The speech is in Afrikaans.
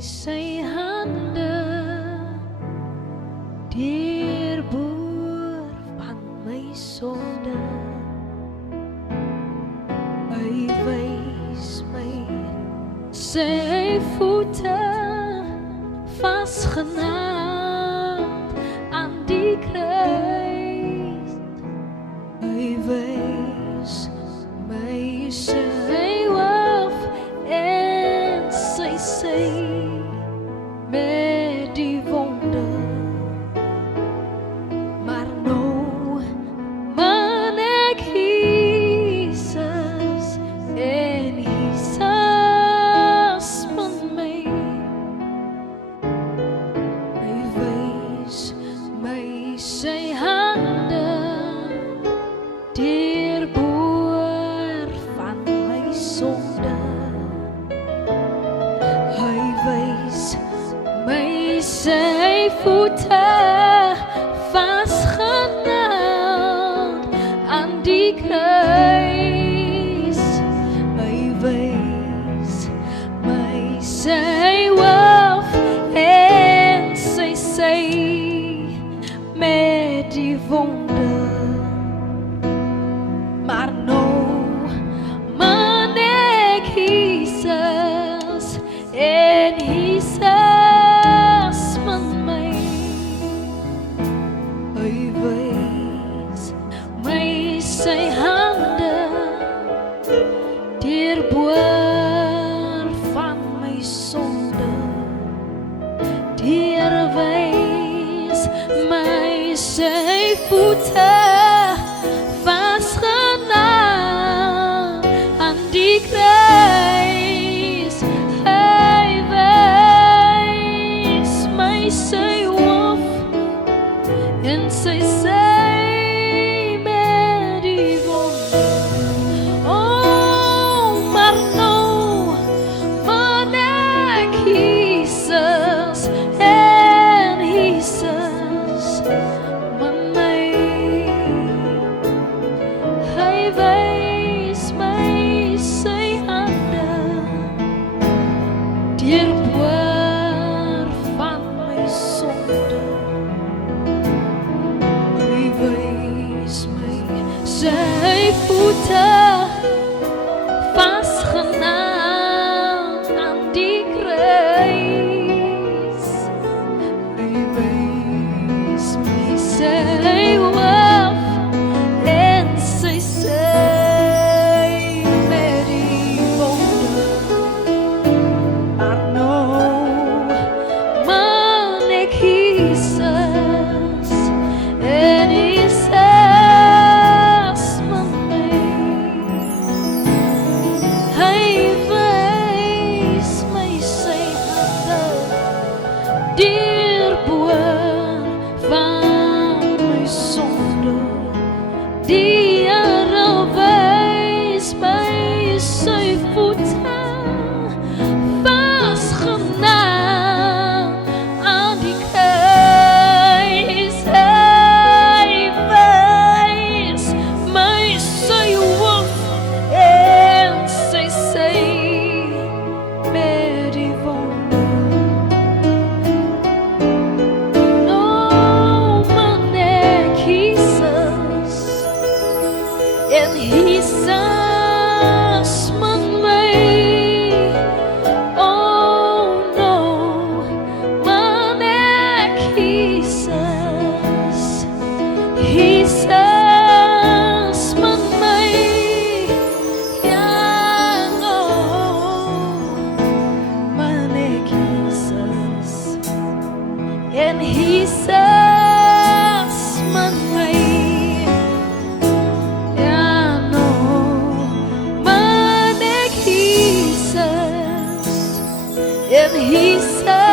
sy hande deurboor van my sonde. Hy wys my sy voete vasgenaamd aan die kruis. Hy wys my sy hoof en sy sy met die wonde. Maar nou man ek Jesus en Jesus man my. Hy wys my sy hande deurboor van my sonde. Hy wys my sy voete vasgenaamd aan die kruis. Hy wys my sy hoof en sy sy met die wonde. Maar nou man ek Jesus en Jesus man my. Hy wys my sy hande deurboor van my sonde. Deurwys my sy voete vasgenaamd aan die kruis. Hy wys my sy hoof en sy sy met die wonde. Oh, maar nou man ek Jesus en Jesus man my. Hy wys my sy hande deurboor van my sonde. Hy wys my sy voete vasgenaamd aan die kruis. Hy wys my sy hoof en sy sy met die wonde. Maar nou man ek Jesus en Jesus man my. Hy wys my sy hande deurboor van my sonde. Die Here wys my sy voete vasgenaamd aan die kruis. Hy wys my sy hoof en sy sy met die wonde. No man ek Jesus en Jesus man my. Oh no man ek Jesus, Jesus man my. Ja no man ek Jesus en Jesus man my. Ja no man ek Jesus en Jesus